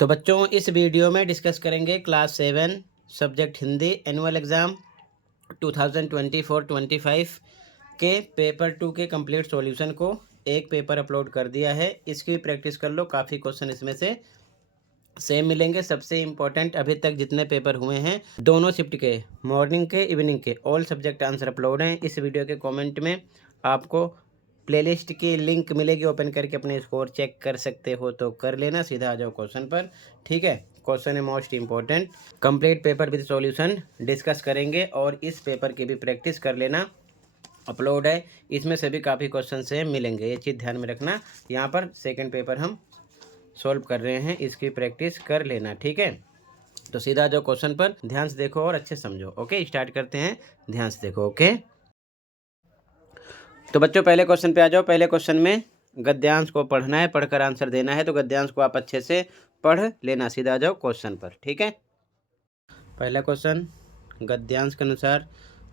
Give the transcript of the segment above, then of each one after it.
तो बच्चों इस वीडियो में डिस्कस करेंगे class 7 subject Hindi annual exam 2024-25 के पेपर 2 के कंप्लीट सॉल्यूशन को एक पेपर अपलोड कर दिया है। इसकी प्रैक्टिस कर लो, काफ़ी क्वेश्चन इसमें से सेम मिलेंगे। सबसे इम्पोर्टेंट अभी तक जितने पेपर हुए हैं दोनों शिफ्ट के, मॉर्निंग के, इवनिंग के, ऑल सब्जेक्ट आंसर अपलोड हैं। इस वीडियो के कमेंट में आपको प्लेलिस्ट की लिंक मिलेगी, ओपन करके अपने स्कोर चेक कर सकते हो तो कर लेना। सीधा आ जाओ क्वेश्चन पर, ठीक है। क्वेश्चन है most important, complete paper with solution discuss करेंगे और इस पेपर की भी प्रैक्टिस कर लेना। अपलोड है, इसमें से भी काफ़ी क्वेश्चन से मिलेंगे, ये चीज़ ध्यान में रखना। यहाँ पर सेकेंड पेपर हम सॉल्व कर रहे हैं, इसकी प्रैक्टिस कर लेना, ठीक है। तो सीधा जो क्वेश्चन पर ध्यान से देखो और अच्छे समझो। ओके, स्टार्ट करते हैं, ध्यान से देखो। ओके, तो बच्चों पहले क्वेश्चन पे आ जाओ। पहले क्वेश्चन में गद्यांश को पढ़ना है, पढ़कर आंसर देना है। तो गद्यांश को आप अच्छे से पढ़ लेना। सीधा आ जाओ क्वेश्चन पर, ठीक है। पहला क्वेश्चन, गद्यांश के अनुसार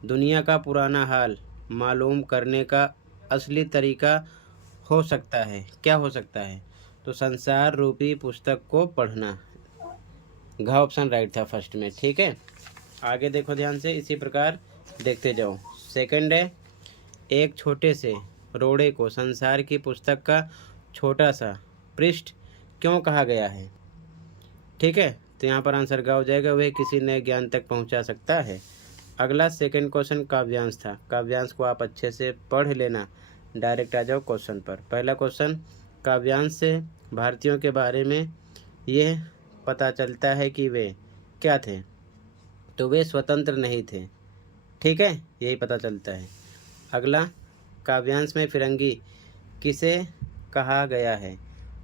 दुनिया का पुराना हाल मालूम करने का असली तरीका हो सकता है, क्या हो सकता है? तो संसार रूपी पुस्तक को पढ़ना। घ ऑप्शन राइट था फर्स्ट में, ठीक है। आगे देखो ध्यान से, इसी प्रकार देखते जाओ। सेकंड है, एक छोटे से रोड़े को संसार की पुस्तक का छोटा सा पृष्ठ क्यों कहा गया है? ठीक है, तो यहाँ पर आंसर गा हो जाएगा, वह किसी नए ज्ञान तक पहुँचा सकता है। अगला सेकंड क्वेश्चन काव्यांश था। काव्यांश को आप अच्छे से पढ़ लेना। डायरेक्ट आ जाओ क्वेश्चन पर। पहला क्वेश्चन, काव्यांश से भारतीयों के बारे में यह पता चलता है कि वे क्या थे? तो वे स्वतंत्र नहीं थे, ठीक है, यही पता चलता है। अगला, काव्यांश में फिरंगी किसे कहा गया है?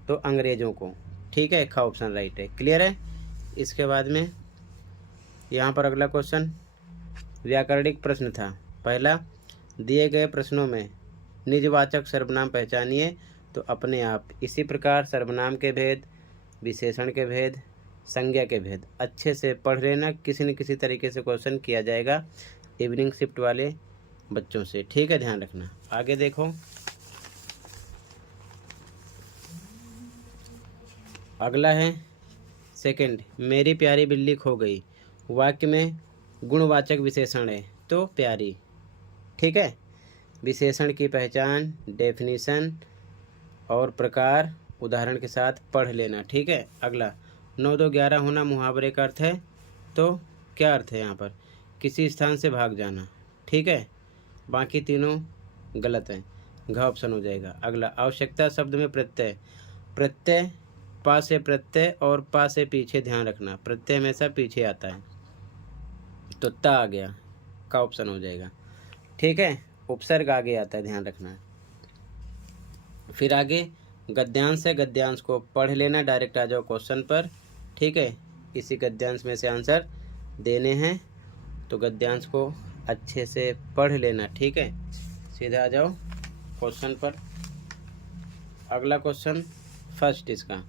तो अंग्रेज़ों को, ठीक है, खा ऑप्शन राइट है। क्लियर है। इसके बाद में यहाँ पर अगला क्वेश्चन व्याकरणिक प्रश्न था। पहला, दिए गए प्रश्नों में निजवाचक सर्वनाम पहचानिए। तो अपने आप, इसी प्रकार सर्वनाम के भेद, विशेषण के भेद, संज्ञा के भेद अच्छे से पढ़ लेना। किसी न किसी तरीके से क्वेश्चन किया जाएगा इवनिंग शिफ्ट वाले बच्चों से, ठीक है, ध्यान रखना। आगे देखो, अगला है सेकंड, मेरी प्यारी बिल्ली खो गई। वाक्य में गुणवाचक विशेषण है, तो प्यारी, ठीक है। विशेषण की पहचान, डेफिनेशन और प्रकार उदाहरण के साथ पढ़ लेना, ठीक है। अगला, 9 2 11 होना मुहावरे का अर्थ है। तो क्या अर्थ है यहाँ पर? किसी स्थान से भाग जाना, ठीक है। बाकी तीनों गलत हैं, घ ऑप्शन हो जाएगा। अगला, आवश्यकता शब्द में प्रत्यय। प्रत्यय, पा से प्रत्यय और पा से पीछे ध्यान रखना, प्रत्यय हमेशा पीछे आता है, तो ता आ गया, का ऑप्शन हो जाएगा, ठीक है। उपसर्ग आगे आता है, ध्यान रखना। फिर आगे गद्यांश है, गद्यांश को पढ़ लेना। डायरेक्ट आ जाओ क्वेश्चन पर, ठीक है। इसी गद्यांश में से आंसर देने हैं, तो गद्यांश को अच्छे से पढ़ लेना, ठीक है। सीधा आ जाओ क्वेश्चन पर। अगला क्वेश्चन फर्स्ट, इसका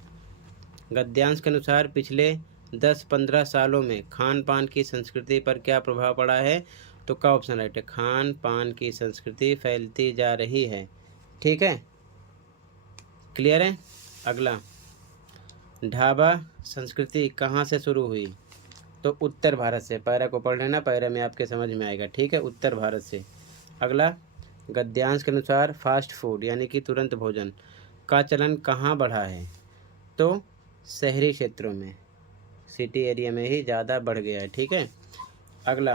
गद्यांश के अनुसार पिछले 10-15 सालों में खान पान की संस्कृति पर क्या प्रभाव पड़ा है? तो का ऑप्शन राइट है, खान पान की संस्कृति फैलती जा रही है, ठीक है। क्लियर है। अगला, ढाबा संस्कृति कहाँ से शुरू हुई? तो उत्तर भारत से। पैरा को पढ़ लेना, पैरा में आपके समझ में आएगा, ठीक है, उत्तर भारत से। अगला, गद्यांश के अनुसार फास्ट फूड यानी कि तुरंत भोजन का चलन कहाँ बढ़ा है? तो शहरी क्षेत्रों में, सिटी एरिया में ही ज़्यादा बढ़ गया है, ठीक है। अगला,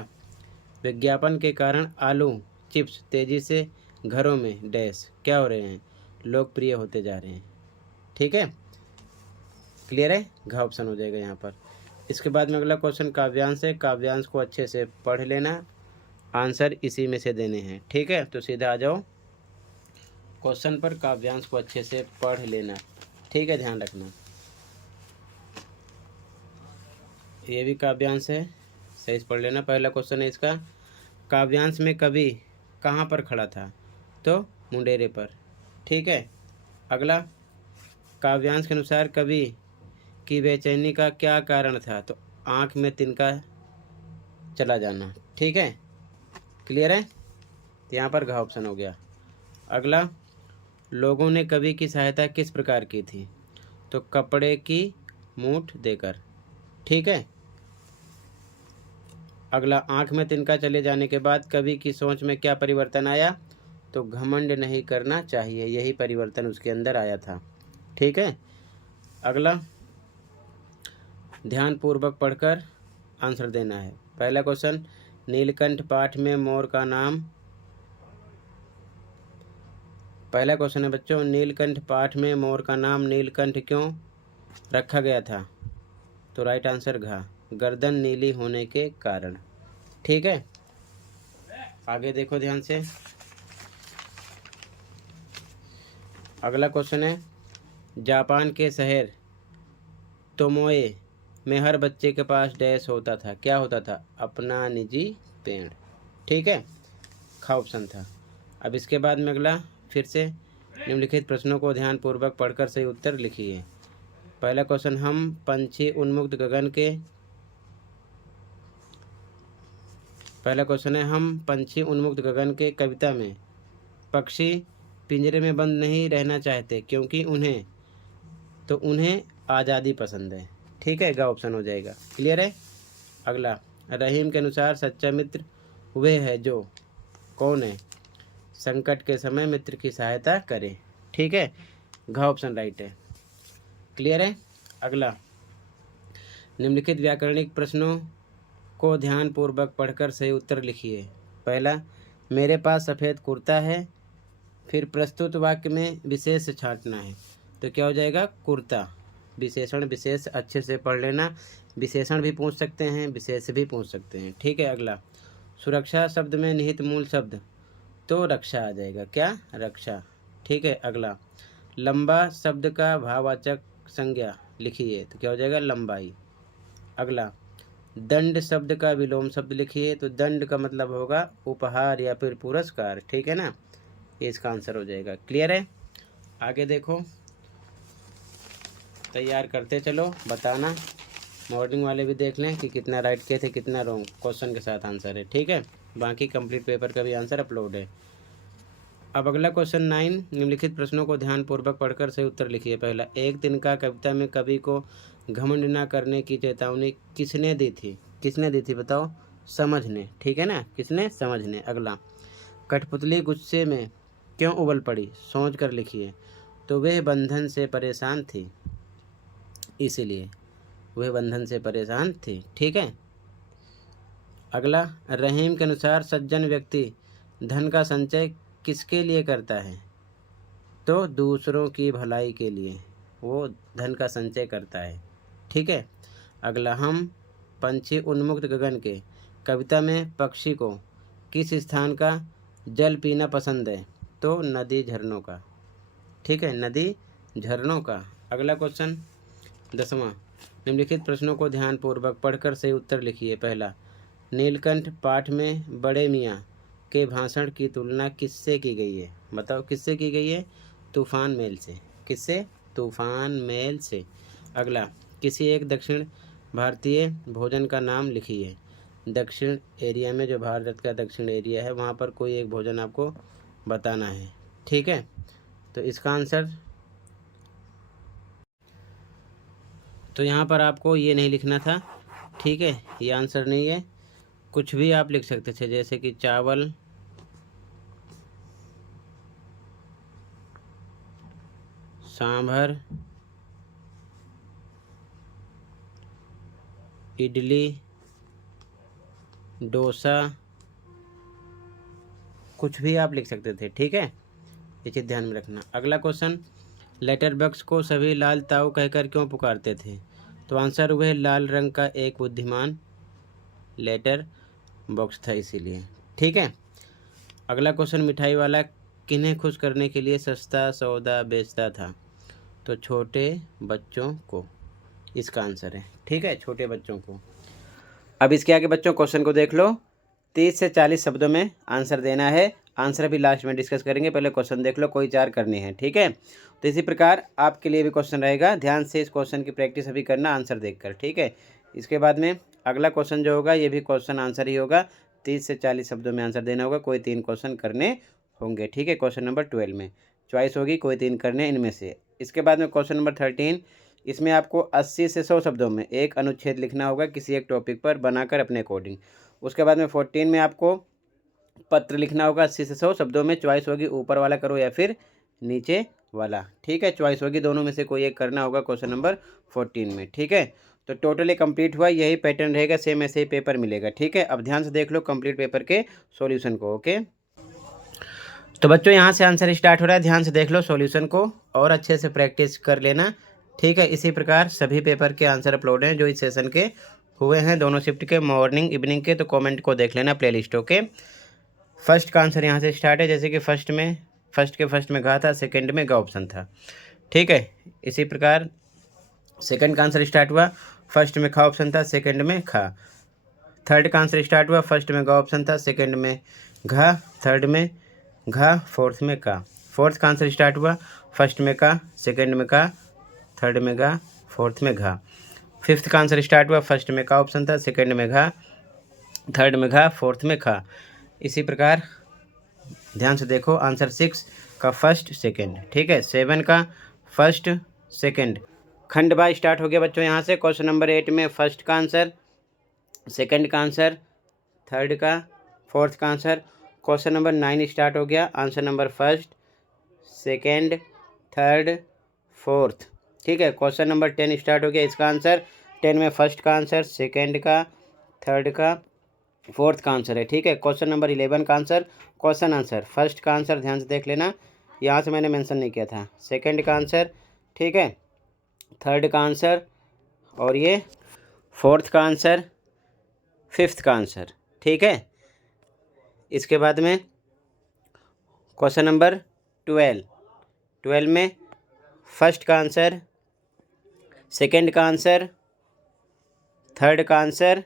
विज्ञापन के कारण आलू चिप्स तेज़ी से घरों में डैश क्या हो रहे हैं? लोकप्रिय होते जा रहे हैं, ठीक है। क्लियर है, घ ऑप्शन हो जाएगा यहाँ पर। इसके बाद में अगला क्वेश्चन काव्यांश है। काव्यांश को अच्छे से पढ़ लेना, आंसर इसी में से देने हैं, ठीक है। तो सीधा आ जाओ क्वेश्चन पर, काव्यांश को अच्छे से पढ़ लेना, ठीक है, ध्यान रखना। ये भी काव्यांश है, सही से पढ़ लेना। पहला क्वेश्चन है इसका, काव्यांश में कवि कहाँ पर खड़ा था? तो मुंडेरे पर, ठीक है। अगला, काव्यांश के अनुसार कवि की बेचैनी का क्या कारण था? तो आँख में तिनका चला जाना, ठीक है। क्लियर है, तो यहाँ पर घ ऑप्शन हो गया। अगला, लोगों ने कवि की सहायता किस प्रकार की थी? तो कपड़े की मूठ देकर। ठीक है। अगला, आँख में तिनका चले जाने के बाद कवि की सोच में क्या परिवर्तन आया? तो घमंड नहीं करना चाहिए, यही परिवर्तन उसके अंदर आया था। ठीक है। अगला, ध्यान पूर्वक पढ़कर आंसर देना है। पहला क्वेश्चन, नीलकंठ पाठ में मोर का नाम। पहला क्वेश्चन है बच्चों, नीलकंठ पाठ में मोर का नाम नीलकंठ क्यों रखा गया था? तो राइट आंसर घ, गर्दन नीली होने के कारण। ठीक है। आगे देखो ध्यान से। अगला क्वेश्चन है, जापान के शहर तोमोए में हर बच्चे के पास डैश होता था। क्या होता था? अपना निजी पेड़। ठीक है। ख ऑप्शन था। अब इसके बाद में अगला, फिर से निम्नलिखित प्रश्नों को ध्यानपूर्वक पढ़कर सही उत्तर लिखिए। पहला क्वेश्चन, हम पंछी उन्मुक्त गगन के। पहला क्वेश्चन है, हम पंछी उन्मुक्त गगन के कविता में पक्षी पिंजरे में बंद नहीं रहना चाहते क्योंकि उन्हें आज़ादी पसंद है। ठीक है, ग ऑप्शन हो जाएगा। क्लियर है। अगला, रहीम के अनुसार सच्चा मित्र वह है जो कौन है? संकट के समय मित्र की सहायता करे। ठीक है, घ ऑप्शन राइट है। क्लियर है। अगला, निम्नलिखित व्याकरणिक प्रश्नों को ध्यानपूर्वक पढ़कर सही उत्तर लिखिए। पहला, मेरे पास सफ़ेद कुर्ता है। फिर प्रस्तुत वाक्य में विशेष छांटना है। तो क्या हो जाएगा? कुर्ता। विशेषण विशेष अच्छे से पढ़ लेना। विशेषण भी पूछ सकते हैं, विशेष भी पूछ सकते हैं। ठीक है। अगला, सुरक्षा शब्द में निहित मूल शब्द। तो रक्षा आ जाएगा। क्या? रक्षा। ठीक है। अगला, लंबा शब्द का भाववाचक संज्ञा लिखिए। तो क्या हो जाएगा? लंबाई। अगला, दंड शब्द का विलोम शब्द लिखिए। तो दंड का मतलब होगा उपहार या फिर पुरस्कार। ठीक है ना, ये इसका आंसर हो जाएगा। क्लियर है। आगे देखो, तैयार करते चलो, बताना। मॉर्निंग वाले भी देख लें कि कितना राइट किए थे, कितना रॉन्ग। क्वेश्चन के साथ आंसर है। ठीक है, बाकी कंप्लीट पेपर का भी आंसर अपलोड है। अब अगला क्वेश्चन 9, निम्नलिखित प्रश्नों को ध्यानपूर्वक पढ़कर सही उत्तर लिखिए। पहला, एक तिनका कविता में कवि को घमंड न करने की चेतावनी किसने दी थी? किसने दी थी बताओ? समझ ने। ठीक है ना, किसने? समझ ने। अगला, कठपुतली गुस्से में क्यों उबल पड़ी? सोच कर लिखिए। तो वह बंधन से परेशान थी, इसीलिए वह बंधन से परेशान थी। ठीक है। अगला, रहीम के अनुसार सज्जन व्यक्ति धन का संचय किसके लिए करता है? तो दूसरों की भलाई के लिए वो धन का संचय करता है। ठीक है। अगला, हम पंछी उन्मुक्त गगन के कविता में पक्षी को किस स्थान का जल पीना पसंद है? तो नदी झरनों का। ठीक है, नदी झरनों का। अगला क्वेश्चन 10वां, निम्नलिखित प्रश्नों को ध्यानपूर्वक पढ़कर सही उत्तर लिखिए। पहला, नीलकंठ पाठ में बड़े मियाँ के भाषण की तुलना किससे की गई है? बताओ किससे की गई है? तूफान मेल से। किससे? तूफान मेल से। अगला, किसी एक दक्षिण भारतीय भोजन का नाम लिखिए। दक्षिण एरिया में, जो भारत का दक्षिण एरिया है, वहाँ पर कोई एक भोजन आपको बताना है। ठीक है, तो इसका आंसर, तो यहाँ पर आपको ये नहीं लिखना था। ठीक है, ये आंसर नहीं है, कुछ भी आप लिख सकते थे, जैसे कि चावल, सांभर, इडली, डोसा, कुछ भी आप लिख सकते थे। ठीक है, ये चीज़ ध्यान में रखना। अगला क्वेश्चन, लेटर बॉक्स को सभी लाल ताऊ कहकर क्यों पुकारते थे? तो आंसर, वह लाल रंग का एक बुद्धिमान लेटर बॉक्स था, इसीलिए। ठीक है। अगला क्वेश्चन, मिठाई वाला किन्हें खुश करने के लिए सस्ता सौदा बेचता था? तो छोटे बच्चों को, इसका आंसर है। ठीक है, छोटे बच्चों को। अब इसके आगे बच्चों क्वेश्चन को देख लो। 30 से 40 शब्दों में आंसर देना है। आंसर भी लास्ट में डिस्कस करेंगे, पहले क्वेश्चन देख लो, कोई 4 करनी है। ठीक है, तो इसी प्रकार आपके लिए भी क्वेश्चन रहेगा, ध्यान से इस क्वेश्चन की प्रैक्टिस अभी करना आंसर देखकर। ठीक है, इसके बाद में अगला क्वेश्चन जो होगा, ये भी क्वेश्चन आंसर ही होगा। 30 से 40 शब्दों में आंसर देना होगा, कोई 3 क्वेश्चन करने होंगे। ठीक है, क्वेश्चन नंबर 12 में चॉइस होगी, कोई 3 करने इनमें से। इसके बाद में क्वेश्चन नंबर 13, इसमें आपको 80 से 100 शब्दों में एक अनुच्छेद लिखना होगा किसी एक टॉपिक पर बनाकर अपने अकॉर्डिंग। उसके बाद में 14 में आपको पत्र लिखना होगा 80 से 100 शब्दों में। चॉइस होगी ऊपर वाला करो या फिर नीचे वाला, ठीक है। चॉइस होगी, दोनों में से कोई एक करना होगा क्वेश्चन नंबर 14 में, ठीक है। तो टोटली कंप्लीट हुआ, यही पैटर्न रहेगा, सेम ऐसे ही पेपर मिलेगा, ठीक है। अब ध्यान से देख लो कंप्लीट पेपर के सॉल्यूशन को, ओके। तो बच्चों यहाँ से आंसर स्टार्ट हो रहा है, ध्यान से देख लो सॉल्यूशन को और अच्छे से प्रैक्टिस कर लेना, ठीक है। इसी प्रकार सभी पेपर के आंसर अपलोड हैं जो इस सेशन के हुए हैं, दोनों शिफ्ट के, मॉर्निंग इवनिंग के। तो कमेंट को देख लेना प्लेलिस्ट, ओके। फर्स्ट का आंसर यहाँ से स्टार्ट है, जैसे कि फर्स्ट में घा था, सेकंड में गा ऑप्शन था, ठीक है। इसी प्रकार सेकंड का आंसर स्टार्ट हुआ, फर्स्ट में खा ऑप्शन था, सेकंड में खा। थर्ड का आंसर स्टार्ट हुआ, फर्स्ट में गा ऑप्शन था, सेकंड में घा, थर्ड में घा, फोर्थ में का। फोर्थ का आंसर स्टार्ट हुआ, फर्स्ट में का, सेकंड में का, थर्ड में घा, फोर्थ में घा। फिफ्थ का आंसर स्टार्ट हुआ, फर्स्ट में का ऑप्शन था, सेकंड में घा, थर्ड में घा, फोर्थ में खा। इसी प्रकार ध्यान से देखो आंसर 6 का फर्स्ट सेकंड, ठीक है। 7 का फर्स्ट सेकंड, खंड बाय स्टार्ट हो गया बच्चों। यहाँ से क्वेश्चन नंबर 8 में फर्स्ट का आंसर, सेकंड का आंसर, थर्ड का, फोर्थ का आंसर। क्वेश्चन नंबर 9 स्टार्ट हो गया, answer number first, second, third, fourth, ठीक है। क्वेश्चन नंबर 10 स्टार्ट हो गया, इसका आंसर 10 में फर्स्ट का आंसर, सेकंड का, थर्ड का, फोर्थ का आंसर है, ठीक है। क्वेश्चन नंबर 11 का आंसर, क्वेश्चन आंसर, फर्स्ट का आंसर ध्यान से देख लेना, यहाँ से मैंने मेंशन नहीं किया था, सेकंड का आंसर, ठीक है, थर्ड का आंसर, और ये फोर्थ का आंसर, फिफ्थ का आंसर, ठीक है। इसके बाद में क्वेश्चन नंबर 12 में फर्स्ट का आंसर, सेकंड का आंसर, थर्ड का आंसर,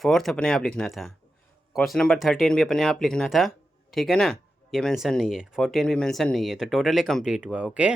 फोर्थ अपने आप लिखना था। क्वेश्चन नंबर 13 भी अपने आप लिखना था, ठीक है ना, ये मेंशन नहीं है, 14 भी मेंशन नहीं है। तो टोटली कंप्लीट हुआ, ओके।